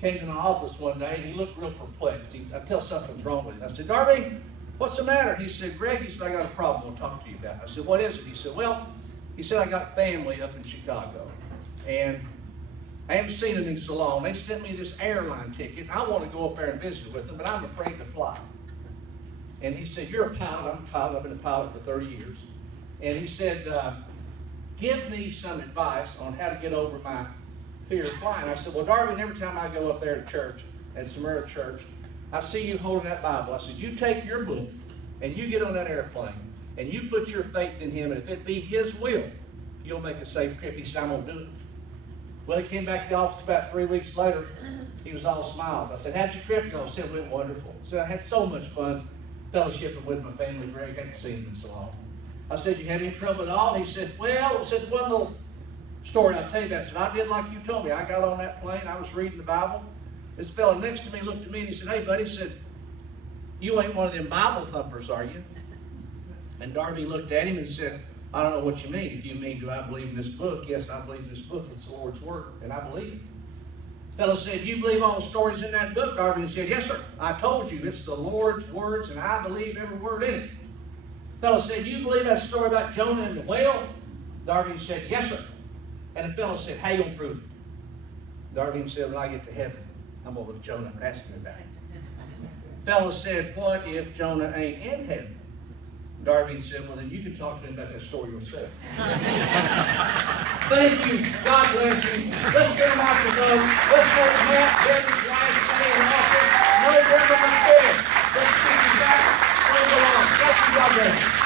came to my office one day, and he looked real perplexed. I tell something's wrong with him. I said, Darby, what's the matter? He said, Greg, he said, I got a problem I want to talk to you about. I said, what is it? He said, well, he said, I got family up in Chicago, and I haven't seen them in so long. They sent me this airline ticket. I want to go up there and visit with them, but I'm afraid to fly. And he said, you're a pilot. I'm a pilot. I've been a pilot for 30 years. And he said, give me some advice on how to get over my fear of flying. I said, well, Darwin, every time I go up there to church, at Samara Church, I see you holding that Bible. I said, you take your book, and you get on that airplane, and you put your faith in him, and if it be his will, you'll make a safe trip. He said, I'm going to do it. Well, he came back to the office about 3 weeks later. He was all smiles. I said, how'd your trip go? He said, it went wonderful. He said, I had so much fun fellowshipping with my family, Greg. I hadn't seen him in so long. I said, you had any trouble at all? He said, well, it said one little story I'll tell you about. I said, I did like you told me. I got on that plane. I was reading the Bible. This fellow next to me looked at me and he said, hey, buddy, he said, you ain't one of them Bible thumpers, are you? And Darby looked at him and said, I don't know what you mean. If you mean, do I believe in this book? Yes, I believe in this book. It's the Lord's Word, and I believe it. The fellow said, you believe all the stories in that book, Darby? And he said, yes, sir. I told you, it's the Lord's words, and I believe every word in it. The fellow said, you believe that story about Jonah and the whale? Darby said, yes, sir. And the fellow said, how you gonna prove it? Darby said, when I get to heaven, I'm going to look Jonah and ask him about it. The fellow said, what if Jonah ain't in heaven? Darby said, well, then you can talk to him about that story yourself. Thank you. God bless you. Let's get him out the road. Let's let Matt, Debbie's wife, stay in office. No, we're not dead. Let's keep him back. Praise the Lord. Thank you. God bless you.